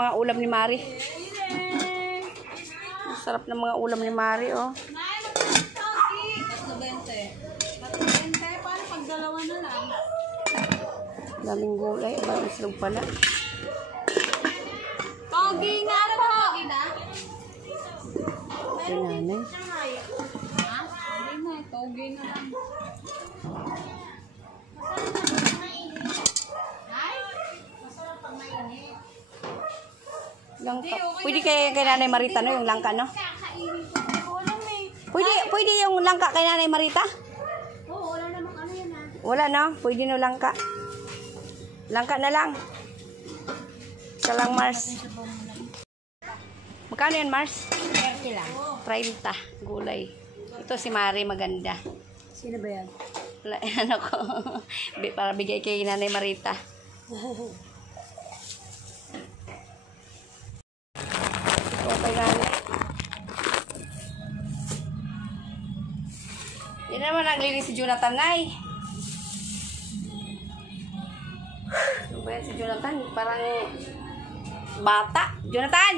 mga ulam ni Mari. Masarap ng mga ulam ni Mari, oh. Paano pag dalawa na lang? Daming gulay. Aba, islog pala. Togi nga po! Togi na? Ito nanay. Ha? Hindi na, togi na lang. Langka. Pwede kay Nanay Marita, no? Yung langka, no? Pwede yung langka kay Nanay Marita? Oo, wala naman ano yan, ha? Wala, no? Pwede no langka. Langka na lang. Isa lang, Mars. Magkano yan, Mars? 30 lang. 30. Gulay. Ito si Mari, maganda. Sino ba yan? Ano ko? Para bigay kay Nanay Marita. Okay, Nanay. Yan naman naglinis si Jonathan, Nay. Ano ba yan si Jonathan? Parang bata. Jonathan!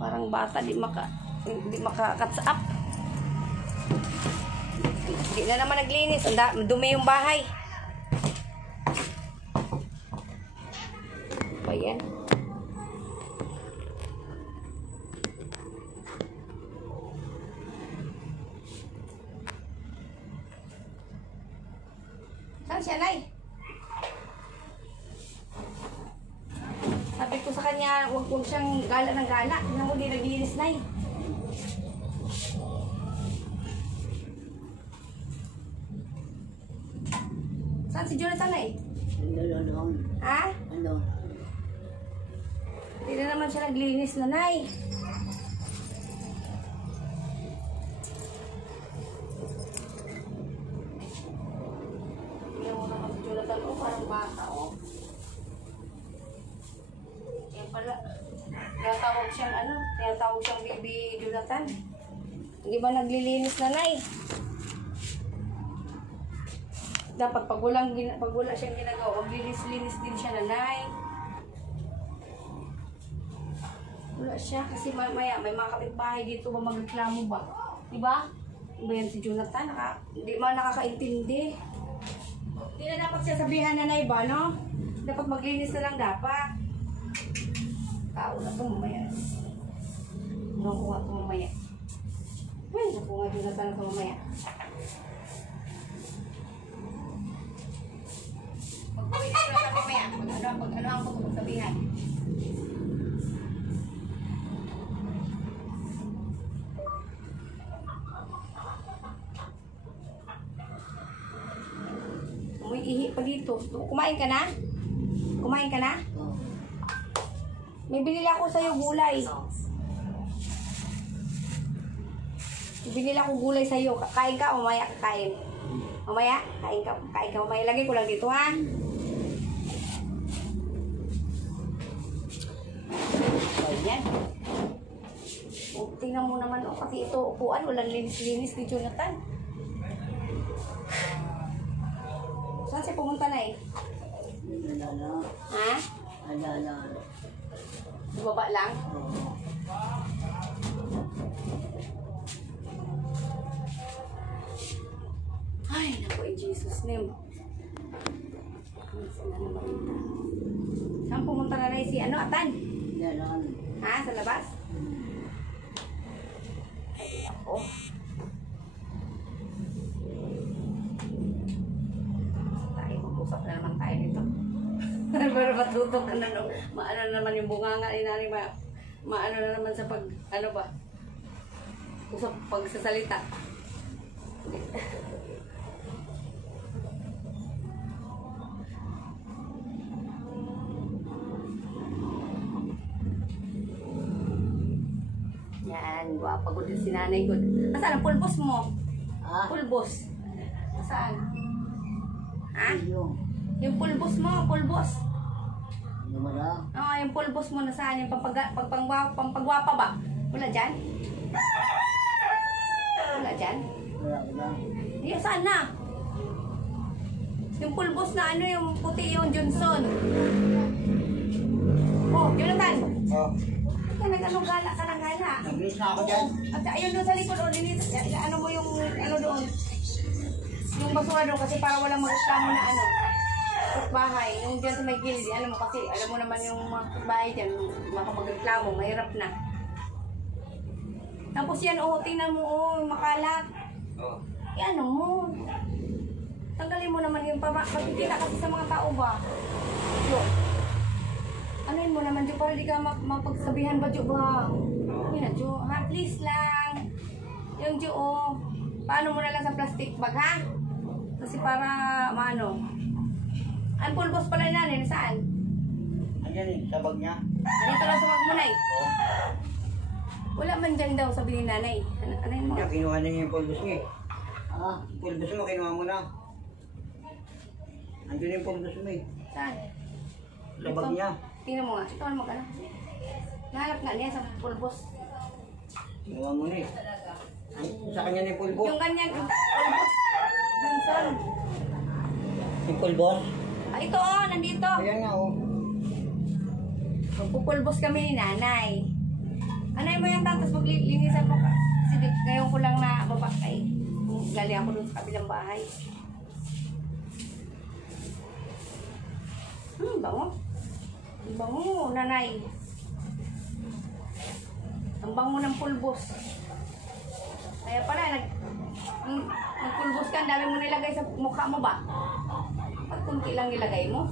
Parang bata. Di maka-catch up. Hindi na naman naglinis. Dumi yung bahay. Pa yan. Saan siya, Nay? Sabi ko sa kanya, huwag siyang gala ng gala. Tingnan mo, di naglinis, Nay. Saan si Jonathan, Nay? Ano? Ha? Ano? Hindi na naman siya naglinis na, Nay. Tingnan mo naman si Jonathan, oh, parang bata, oh. Yan pala. Tinatawag siyang baby Jonathan. Hindi ba naglilinis na, Nay? Dapat pag wala siyang ginagawa, maglinis-linis din siya, Nanay. Wala siya kasi mamaya may mga kapitbahay dito ba magreklamo ba? Diba? Iba yan si Jonathan, hindi man nakakaintindi. Hindi na dapat siya sabihan, Nanay ba, no? Dapat maglinis na lang dapat. Tao na ito mamaya. Ano ko nga ito mamaya? Ay, naku nga Jonathan ito mamaya. Pag-uwi na lang mamaya. Pag-ano ang pagsabihan. May ihi pa dito. Kumain ka na? Kumain ka na? May binili ako sa'yo gulay. Binili ako gulay sa'yo. Kain ka o mamaya kakain? Mamaya? Kain ka mamaya. Lagay ko lang dito, ha? Ayan. Tingnan mo naman, oh, pati ito upuan. Walang linis-linis ni Jonathan. Saan siya pumunta, Nay? Ha? Bumaba lang? Ay, naku, in Jesus' name. Saan pumunta na, Nay? Si Atan? Ha? Sa labas? Ay, ako. Mag-usap na naman tayo nito. Para matutok na no. Maano naman yung bunganga ni Nani, maano na naman sa pag, ano ba? Usap pagsasalita. Yan, guwapa ko din si Nanay ko. Nasaan ang pulbos mo? Pulbos. Nasaan? Ha? Yung pulbos mo, pulbos. Oo, yung pulbos mo nasaan? Yung pampagwapa ba? Wala dyan? Wala dyan? Wala. Saan na? Yung pulbos na ano, yung puti yung Johnson. Oh, Jonathan. Oh, Ka nag-ano gala ka ng gala. nag-miss na ako dyan. At ayun doon sa likod, o linis, ano mo yung, ano doon, yung basura doon, kasi para walang magkamo na ano, bahay. Yung dyan sa may gilid, ano mo, kasi alam mo naman yung mga bahay dyan, magreklamo, mahirap na. Tapos yan, oh, tingnan mo, oh, yung makalat. Oh. Ano mo, tanggalin mo naman yung makikita kasi sa mga tao ba. Jo, anuin mo naman, Jo, para di ka mapagsabihan ba, Jo, ba? Sabi na, Jo, ha, please lang. Yung Jo, oh, paano mo na lang sa plastic bag, ha? Kasi para, maano. Ang pulbos pala nanin, saan? Andyan eh, sa bag niya. Dito lang sa bag mo, Nay. Oh. Wala man dyan daw, sabi ni Nanay. Ano yun mo? Kaya kinuha na niya yung pulbos niya eh. Pulbos mo, kinuha mo na. Andyan yung pulbos mo eh. Saan? Sa bag niya. Tingnan mo nga, ito ano magkano? Nahanap nga niya sa pulbos. Kinuha mo na eh. Sa kanya na yung pulbos. Yung ganyan, yung pulbos. Johnson. Yung pulbos? Ah, ito oh, nandito. Ayan nga oh. Magpupulbos kami ni Nanay. Anay mo yung tapos maglinisan mo ka. Kasi ngayon ko lang na baba ay gali ako dun sa kabilang bahay. Bango. Bango, Nanay. Ang bango ng pulbos. Kaya pala, nagpulbos ka, ang dami mo nilagay sa mukha mo ba? Pag kunti lang nilagay mo.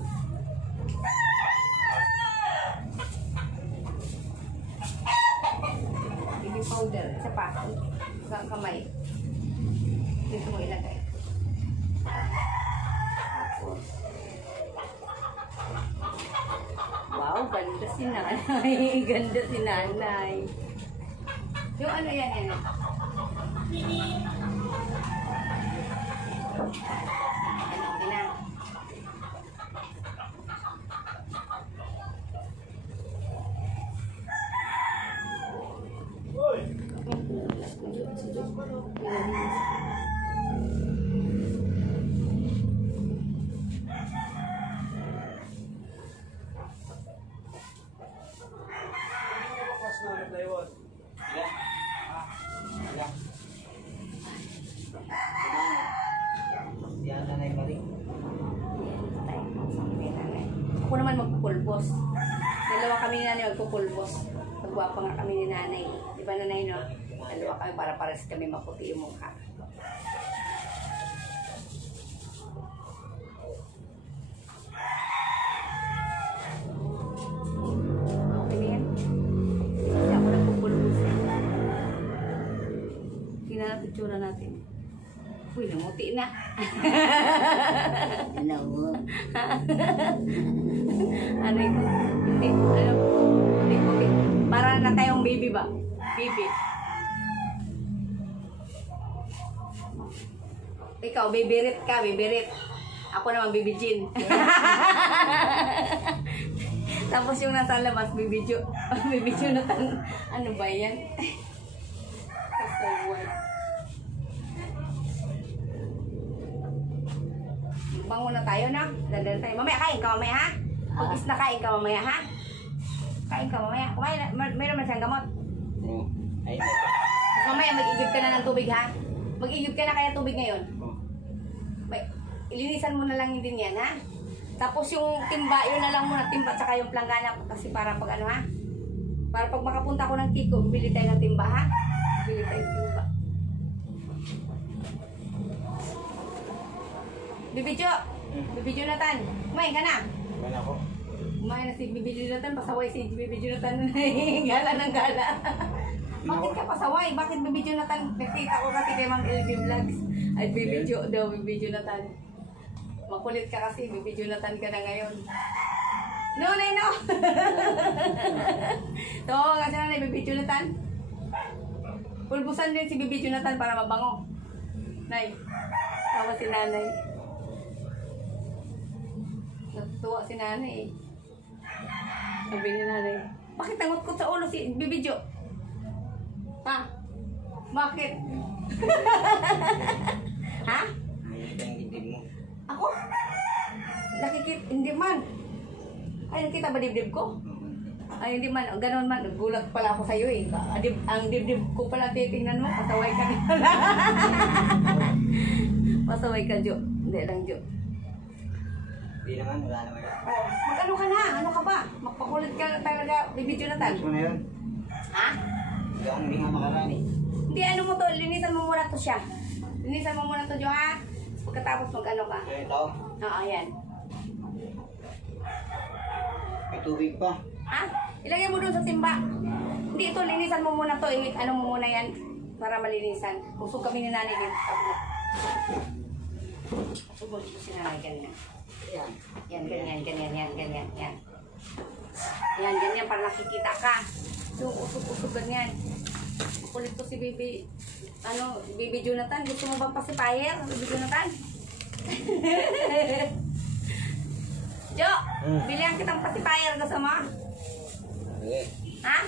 Baby powder, isa pa, sa kamay. Dito mo ilagay. Wow, ganda si Nanay. Ganda si Nanay. Yung ano yan, yan. Ano, na. Yan, nanay pa rin. Ako naman magpupulbos. Dalawa kami ni Nanay magpupulbos. Magwapa nga kami ni Nanay. Di ba, Nanay, no? Dalawa kami para pares kami maputi yung mukha. Okay na yan. Kasi ako nagpupulbos. Tingnan natin itsura natin. Uy, namuti na. Hello. Ano yun? Hindi, ano? Hindi, okay. Para na tayong baby ba? Baby. Ikaw, baby Rit ka, baby Rit. Ako naman, baby Jean. Tapos yung nasa labas, baby Jo. Baby Jonathan. Ano ba yan? Kasawan. Bango na tayo na. Dadal tayo. Mamaya kain ka mamaya ha? Pag-is na kain ka mamaya ha? Kain ka mamaya. Kumain na. Meron man siyang gamot. Oh. Ay, Tapos mamaya mag-igib ka na ng tubig ha? Mag-igib ka na kaya tubig ngayon? oh. Ilinisan mo na lang din yan ha? Tapos yung timba, yun na lang muna. Timba tsaka yung planggana. Kasi para pag ano ha? Para pag makapunta ko ng Kiko, bibili tayo ng timba ha? Bibili tayo ng timba. Bibi Jo! Bibi Jonathan! Kumain ka na! Kumain ako. Kumain na si Bibi Jonathan, pasaway si Bibi Jonathan na gala ng gala. Bakit ka pasaway? Bakit Bibi Jonathan? Nakita ko kasi kay Mang LB Vlogs. Ay, Bibi Jo daw, Bibi Jonathan. Makulit ka kasi, Bibi Jonathan ka na ngayon. No, Nay, no! Ito, kasi na Bibi Jonathan. Pulbusan din si Bibi Jonathan para mabango. Nay, tawa si Nanay. Natuwa si Nanay eh. Sabi ni Nanay, bakit nangutkot sa ulo si Bibi Jo? Ha? Bakit? Ha? Ayun ka yung gitid mo. Ako? Hindi man. Ay, nakita ba dibdib ko? Ay, hindi man. Ganon man. Nagulat pala ako sa'yo eh. Ang dibdib ko pala titingnan mo. Pasaway ka din pala. Pasaway ka, Jo. Hindi lang, Jo. Hindi naman, wala naman. Oh, mag-ano ka na? Ano ka ba? Magpakulit ka talaga. Bibidyo na tal. Gusto mo na yun? Ha? Hindi nga makarani. Hindi, ano mo to? Linisan mo muna to siya. Linisan mo muna to, Jo, ha? Pagkatapos mag-ano ka. So ito, Oo, yan. may tubig pa. Ha? Ilagay mo dun sa timba. Hindi ito, linisan mo muna to. Ano mo muna yan para malinisan. Usog kami ni nanay dito. Usog dito si nanay, ganyan. Yan. Yan, ganyan, ganyan, yan, ganyan, yan. Yan, ganyan, para nakikita ka. So, usog, ganyan. Kulit ko si Bibi, Bibi Jonathan. Gusto mo bang pacifier, Bibi Jonathan? Jo, bilihan kitang pacifier, gusto mo? Okay. Ha?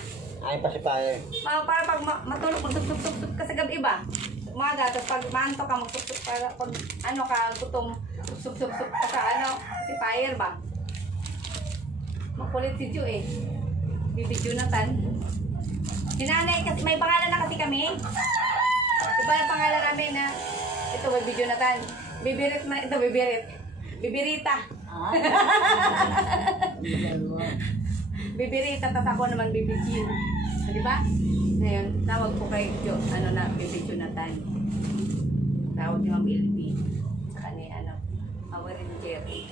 Ay, pacifier. Para pag matulog, magtup-tup-tup ka sa gabi ba? Umaga, tapos pag maanto ka, magtup-tup para pag gutom, sup-sup-sup ka sa pacifier ba? Makulit si Jo eh. Bibi Jonathan. Si nanay, kasi may pangalan na kasi kami. Iba ang pangalan namin na, ito Bibi Jonathan. Bibirit na, ito Bibirit. Bibirita. Bibirita, tapos ako naman Bibi Jean. Di ba? Ngayon, tawag ko kay Jo, Bibi Jonathan. Tawag ni Ma'am Elby. Saka ni, our Jerry.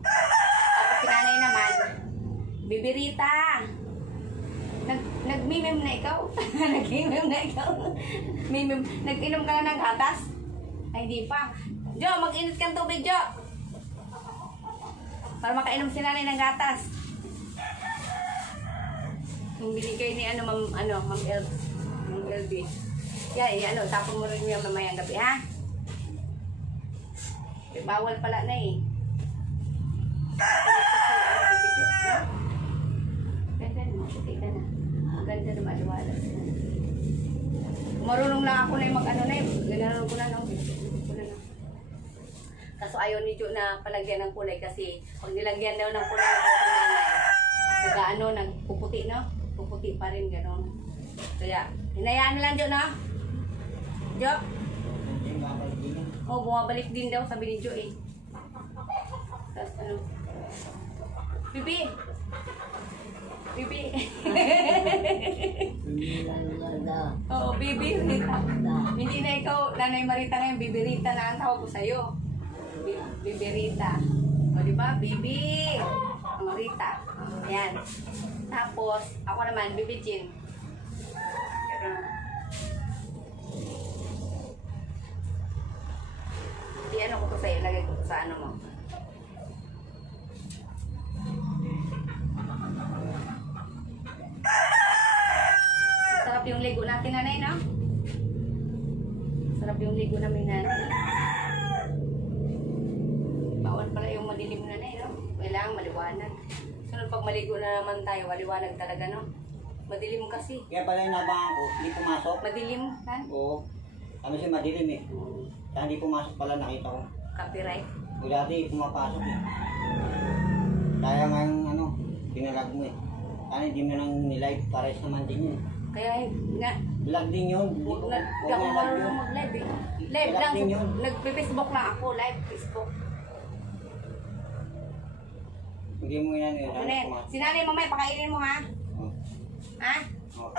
Tapos si nanay naman, Bibirita. Nag-mimim na ikaw? Nag-mimim na ikaw? Nag-inom ka na ng gatas? Ay, di pa. Jo, mag-init kang tubig, Jo. Para makainom si nanay ng gatas. Yung binigay ni Ma'am LB. Yeah, tapon mo rin yung mamayang gabi, ha? Bawal pala na eh. Ganda naman, puti ka na. Ganda naman, aliwalas. Marunong lang ako na yung gananon ko na, no? Kaso ayaw ni Jo na palagyan ng kulay kasi pag nilagyan daw ng kulay ng nanay, nagpuputi, no? Puputi pa rin, gano'n. Kaya, hinayaan na lang, Jo, no? Jo? Oh, bumabalik din daw, sabi ni Jo, eh. Tapos, Bibi! Bibi! Oo, Bibi, Rita. Hindi na ikaw, Nanay Marita ngayon, Bibi Rita na ang tawag ko sa'yo. Bibi Rita. O, diba? Bibi! Marita. Yan. Tapos, ako naman, Bibi Jean. Hindi ko to sa'yo, lagay ko to sa mo. Sarap yung ligo natin, nanay, no? Sarap yung ligo namin, nanay. Bawal pala yung madilim, nanay, no? Kailangan maliwanag. Sunod pag maligo na naman tayo, maliwanag talaga, no? Madilim kasi. Kaya pala yung nabangan ko, hindi pumasok. Madilim, ha? Oo. Kami siya madilim eh. Kaya hindi pumasok pala, nakita ko. Copyright. O dati pumapasok eh. Kaya nga yung pinalag mo eh. Kaya hindi mo nang nilive, pares naman din yun. Kaya nga, Vlog din yun. huwag na, hindi ako marunong mag-live eh. Live lang, nag-Facebook lang ako, live Facebook. Hindi mo yan eh. Ano yan? Si nanay mamaya, pakainin mo, ha? Oh. Ha? Oh.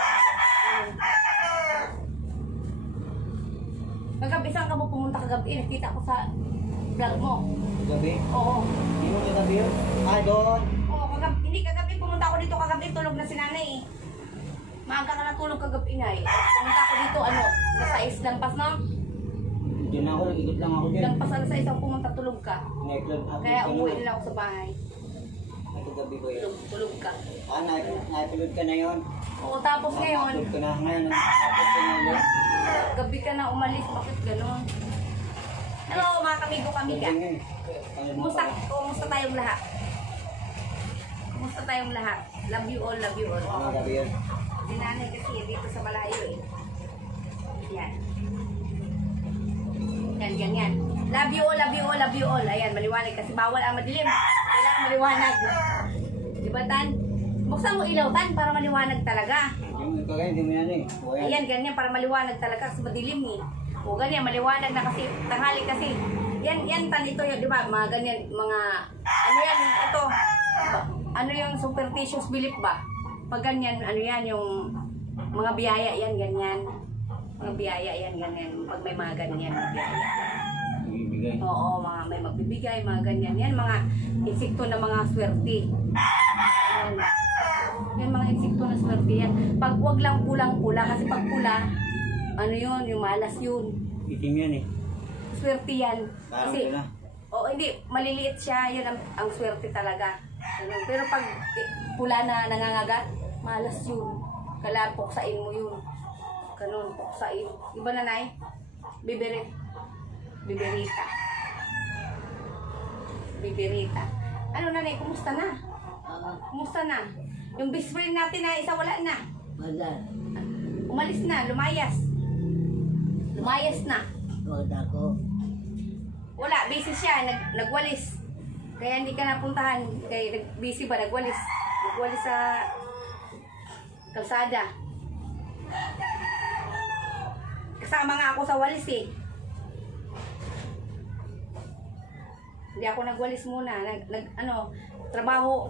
Kagabi, saan ka mo pumunta kagabi? Nakita ko sa vlog mo. Gabi? Oo. Hindi mo kagabi yun? Ah, doon. Oo, kagabi. Hindi kagabi, pumunta ako dito kagabi, tulog na si nanay eh. Maaga ka natulog kagabi nga eh. Pumunta ako dito, nasa lampas no? Diyan ako, nag-ikot lang ako dyan. Lampas alas 6 ako pumunta, tulog ka. Kaya umuwi nila ako sa bahay. Ito gabi ko yun. Tulog ka. Ah, naipilod ka na yun. Oo, tapos ngayon, Naipilod ka na. Ngayon, naipilod ka na ulit. gabi ka na umalis, bakit gano'n? Hello mga kamigo kamiga. Kumusta tayong lahat? Kumusta tayong lahat? Love you all, love you all. Ano gabi yun? Si nanay kasi dito sa malayo eh. Yan. Yan, ganyan. Love you all, love you all, love you all. Ayan, maliwanag kasi bawal ang madilim. Kailangan maliwanag. Di ba, Tan? Buksan mo ilaw, Tan, para maliwanag talaga. Yung kagaya, hindi mo yan eh. Buhay. Ayan, ganyan, para maliwanag talaga kasi madilim eh. O, ganyan, maliwanag na kasi, tanghali kasi. Yan, Tan, ito yun, di ba? Mga ganyan, mga, ano yan, ito. Ano yung superstitious belief ba? Pag ganyan, ano yan, yung mga biyaya yan, ganyan. Mga biyaya yan, ganyan. Pag may mga ganyan, mga biyaya. Ibibigay. Oo, mga may magbibigay, mga ganyan. Yan, mga insekto na mga swerte. Yan, mga insekto na swerte yan. Pag wag lang pulang-pula, kasi pag pula, ano yun, yung malas yun. Itim yan eh. Swerte yan. Parang Kasi, pula. oo, hindi, maliliit siya, yun ang swerte talaga. Ganun. Pero pag pula na nangangagat, malas yun. Kailangan puksain mo yun. Ganun, puksain. Iba na, Nay? Biberita. Ano, Nanay, kumusta na? Kumusta na? Yung best friend natin na isa wala na. Wala. Umalis na, lumayas. Lumayas na. Wala ko. Wala, busy siya, nagwalis. Kaya hindi ka napuntahan. Kaya busy ba, nagwalis. Nagwalis sa kalsada. Kasama nga ako sa walis eh. Hindi ako nagwalis muna.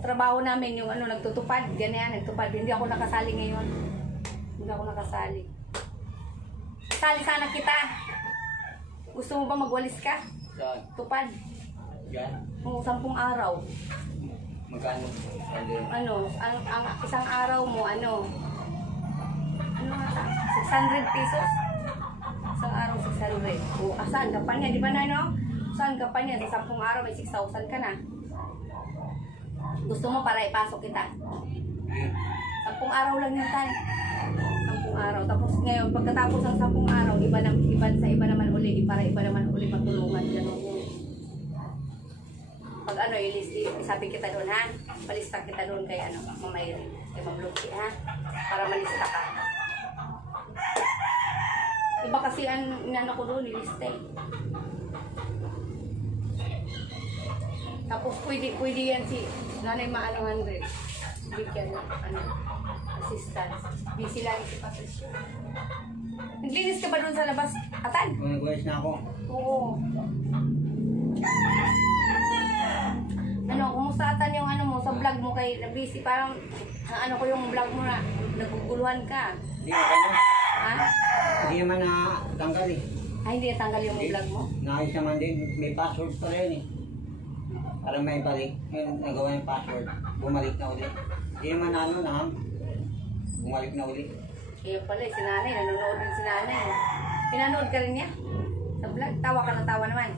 Trabaho namin yung nagtutupad. Ganyan, nagtupad. Hindi ako nakasali ngayon. Hindi ako nakasali. Sali sana kita. Gusto mo ba magwalis ka? Saan? Tupad. Yan? Oo, 10 araw. Magkano? Ang isang araw mo, ano nga, 600 pesos. Isang araw, 600. O, saan ka pa niya? Di ba na, no? Saan ka pa niya? Sa 10 araw, may 6,000 ka na. Gusto mo para ipasok kita? 10 araw lang yun, Tan. 10 araw. Tapos ngayon, pagkatapos ng 10 araw, iba naman uli. Para iba naman uli matulungan. Ganun yun. Pag isabi kita doon, ha? Palista kita doon kay Mamayri. Kay Ma'am Lucy, ha? Para malista ka. Iba kasi ang inano ko doon, nilista eh. Tapos pwede yan si Nanay Maalang 100. Bigyan ng assistance. Busy lang si Patricio. Naglinis ka ba doon sa labas, Atan? Nagwais na ako. Oo. Kumusta Atan yung mo sa vlog mo kay na busy? Parang ko yung vlog mo na naguguluhan ka. Hindi ako na. Ha? Hindi naman natanggal eh. Ay, hindi natanggal yung vlog mo? Naayos naman din. May password pa rin eh. Para may balik. Ngayon, nagawa yung password. Bumalik na ulit. Hindi naman bumalik na ulit. Kaya pala, si Nanay. Nanonood din si Nanay. Pinanood ka rin niya? Sa vlog? Tawa ka ng tawa naman.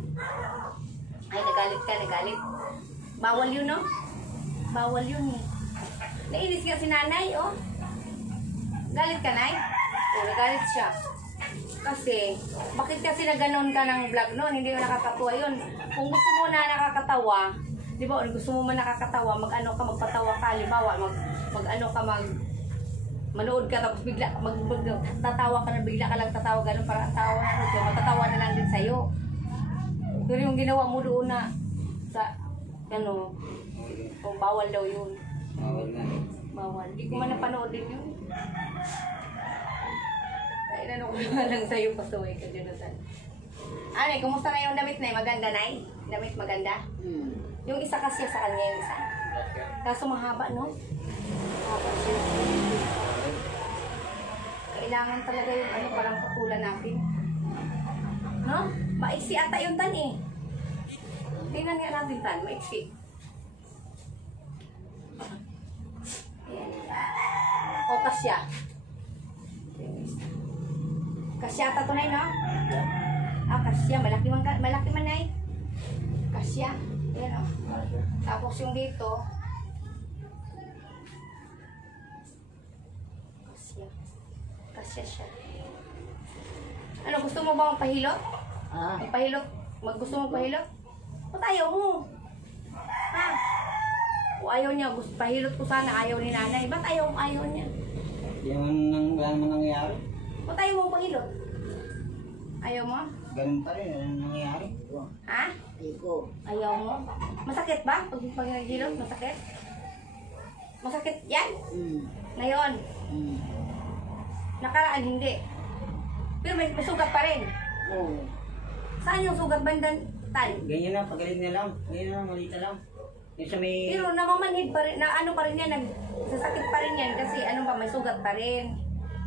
Ay, nagalit. Bawal yun, no? Bawal yun eh. Nainis ka si Nanay, oh. Galit ka, Nay? O, nagalit siya. Kasi, bakit kasi na ganon ka ng vlog noon? Hindi mo nakakatawa yun. Kung gusto mo na nakakatawa, di ba, gusto mo man nakakatawa, magpatawa ka, halimbawa, manood ka, tapos bigla, tatawa ka na, bigla ka lang tatawa, ganon, parang tawa na, matatawa na lang din sa'yo. Pero yung ginawa mo doon na, bawal daw yun. Bawal na. Bawal. Hindi ko man napanood din yun. Inano ko lang sa'yo, pasuwi ka, Jonathan. Anay, kumusta na yung damit na maganda, Nay? Damit maganda? Yung isa kasi sa kanya yung isa. Kaso mahaba, no? Mahaba siya. Kailangan talaga yung parang putulan natin. No? Maiksi ata yung Tan eh. Tingnan nga natin, Tan. Maiksi. O, kasya. Kasya ata to, Nay, no? Kasya. Malaki man, Nay. Kasya. Ayan, o. Tapos yung dito. Kasya siya. Ano, gusto mo ba magpahilot? Magpahilot? Gusto mo magpahilot? Ba't ayaw mo? Ha? O ayaw niya, pahilot ko sana, ayaw ni Nanay. Ba't ayaw niya? Wala naman nangyayari. Ba't ayaw mo pahilot? Ayaw mo? Ganun pa rin, ano nangyayari? Ha? Ayaw mo? Masakit ba? Pag naghilot, masakit? Masakit yan? Ngayon? Nakaraan, hindi. Pero may sugat pa rin. Saan yung sugat bandan? Tan? Ganyan lang, pagaling na lang. Ganyan lang, malita lang. Yung sa may... Pero namamanhid pa rin, na ano pa rin yan, sasakit pa rin yan kasi ano ba, may sugat pa rin.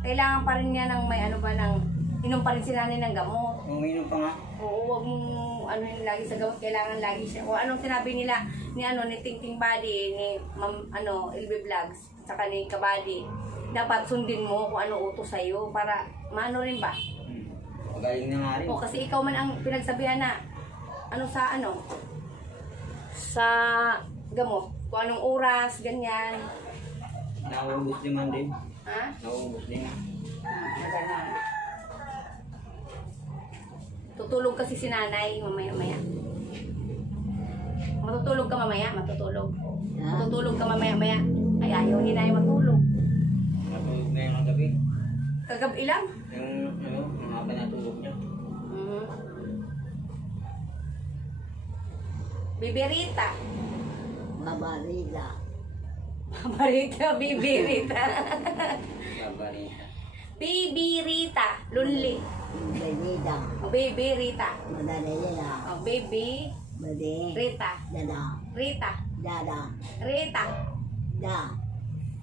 Kailangan pa rin niya ng may ano ba, ng inom pa rin si nanay ng gamot. Uminom pa nga. Oo, huwag mong ano yung lagi sa gamot, kailangan lagi siya. O anong sinabi nila ni ano ni Tingting Body, ni Ma'am ano, LB Vlogs, saka ni Kabady, dapat sundin mo kung ano utos sa'yo para maano rin ba? Pagaling na nga rin. O kasi ikaw man ang pinagsabihan na ano sa ano sa gamot, kung anong oras, ganyan. Nauubos naman din. Ha? Nauubos din. Magana. Tutulog kasi si nanay mamaya-maya. Matutulog ka mamaya, matutulog. Matutulog ka mamaya-maya. Ay, ayaw ni nanay matulog. Natulog na yun ang gabi. Kagabi lang. Yung ano, mga haba na tulog niya. Bibirita. Mabarida. Bibirita, bibirita. Babarita. Bibirita, lunli. Mabarida. O, bibirita. Madalila. O, baby, Madi. Rita. Dada. Rita. Dada. Rita. Da.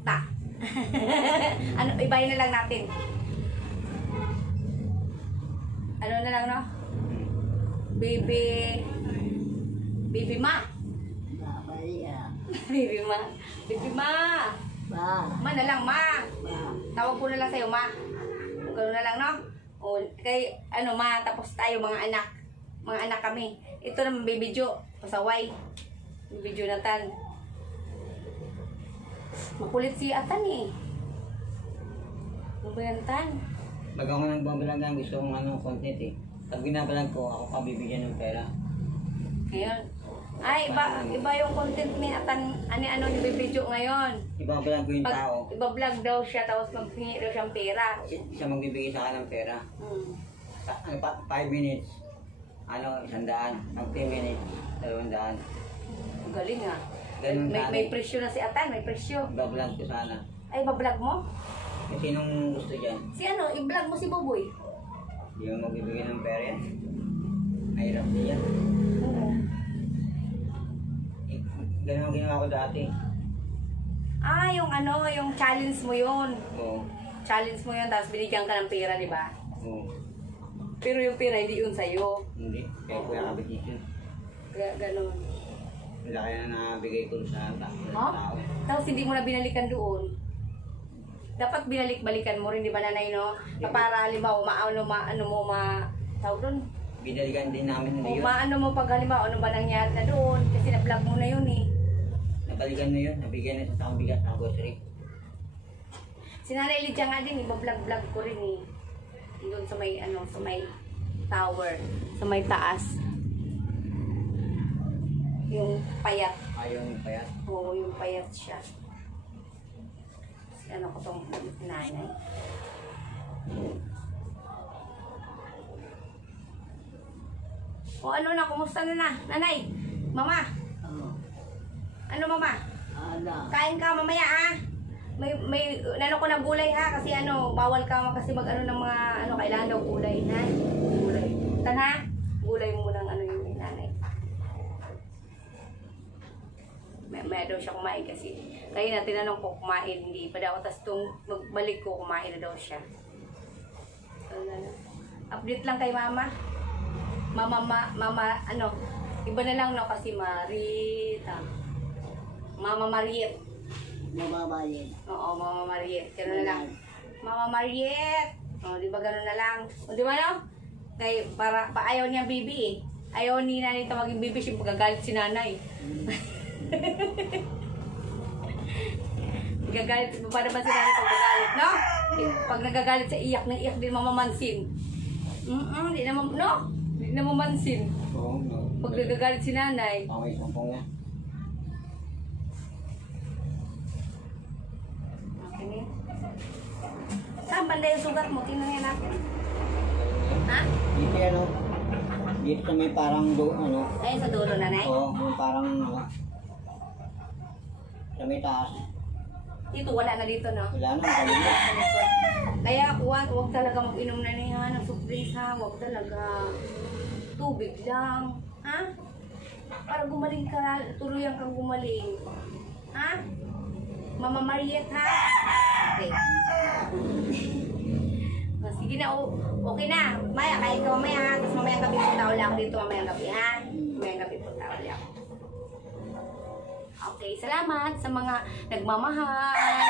Ta. Ano, ibahin na lang natin. Ano na lang, no? Baby. Baby ma. Babaria. Baby ma. Baby ma. Ba. Ma na lang, ma. Ba. Tawag ko na lang sa'yo, ma. Gano'n na lang, no? O, kay, ano, ma, tapos tayo, mga anak. Mga anak kami. Ito naman, baby Jo. Pasaway. Baby Jonathan. Makulit si Atan, eh. Ano ba yan, Tan? Pag ako nang babalang gusto kong ano, content eh. Pag binabalang ko, ako pa bibigyan ng pera. Ngayon. Ay, iba yung content ni Atan, ano ni Baby Jo ngayon. Ibabalang ko yung tao. Iba-vlog daw siya, tapos maghingi daw siyang pera. Siya magbibigay sa akin ng pera. Ano pa, 5 minutes. Ano, 100. Pag 10 minutes, 200. Ang galing, ah. Ganun May tayo. presyo na si Atan, may presyo. Ibabalang ko sana. Ay, iba-vlog mo? Kung sinong gusto dyan, Si ano, i-vlog mo si Buboy. hindi mo magbibigay ng pera yan. Mahirap din yan. Oo. Ganun ang ginawa ko dati. Ah, yung ano, yung challenge mo yun. Oo. Challenge mo yun, tapos binigyan ka ng pera, di ba? Oo. Pero yung pera, hindi yun sa'yo. Hindi. Kaya kuya kabitisyon. Ganun. Wala kaya na nabigay ko sa tao. Tapos hindi mo na binalikan doon. Dapat binalik-balikan mo rin, di ba, nanay, no? Na para, halimbawa, tawag doon? Binalikan din namin O hindi yun. maano mo pag halimbawa, ano ba nangyari na doon? Kasi na-vlog mo na yun, eh. Nabalikan na yun. Nabigyan na sa taong bigas ng grocery. Si Nanay Lydia nga din, iba-vlog-vlog ko rin, eh. Doon sa may, sa may tower, sa may taas. Yung payat. Ayaw yung payat. Oo, yung payat siya. Ano ko tong nanay. O ano na, kumusta na? Nanay, mama. Ano mama? Ada. Kain ka mamaya ah. May ano ko na gulay ha kasi ano, bawal ka kasi mag ano ng mga ano kailangan daw gulay na. Gulay. Tana, gulay mo ng ano yung nanay. May daw siya kumain kasi. Kaya na tinanong ko kumain, hindi pa daw. Tapos tung magbalik ko, kumain na daw siya. So, update lang kay mama. Mama, ano, iba na lang no kasi Marita. Mama Mariet. Mababayin. Oo, Mama Mariet. Gano'n na lang. Mama Mariet. O, di ba gano'n na lang? O, di ba no? Kaya para, ayaw niya bibi eh. Ayaw ni nanay tawagin bibi, siya magagalit si nanay. Gagalit, paano ba si nanay pag nagalit, no? Pag nagagalit sa iyak, na iyak din mamamansin. Di naman, no? Di na mamansin. Oo. Pag nagagalit si nanay. Pangay sampong nga. Okay. Saan banda yung sugat mo? Tingnan nga natin. Ha? Dito ano, dito sa may parang ano, Ayun sa dulo, nanay. oo, yung parang ano, sa may taas. Dito, wala na dito, no? Wala na, kalimot. Kaya huwag talaga mag-inom na niya ng soft drinks, ha? Huwag talaga. Tubig lang. Ha? Para gumaling ka, tuluyan kang gumaling. Ha? Mama Mariet, ha? Okay. Sige na, okay na. Maya, kahit ka mamaya, ha? Tapos mamaya gabi punta ulit ako dito, mamaya gabi, ha? Mamaya gabi punta ulit ako. Okay, salamat sa mga nagmamahal.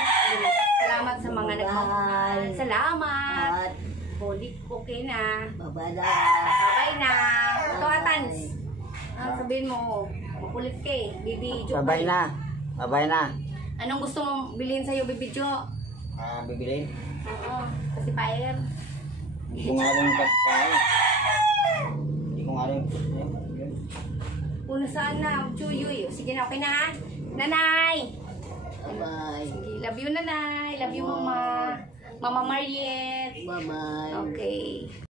Salamat sa mga nagmamahal. Salamat. At Holy, okay na. babala. Bye na. Ito, Atans. Sabihin mo, makulit ka eh. Bibi Jo. Babay na. Babay na. Anong gusto mong bilhin sa'yo, Bibi Jo? Bibilin. Oo, kasi fire. Hindi ko nga rin pagkain. Hindi ko nga rin. Yun. Puno saan na, Chuyuy. Sige na, okay na ha? Nanay! Bye-bye. Sige, love you, Nanay. Love you, Mama. Mama Mariet. Bye-bye. Okay.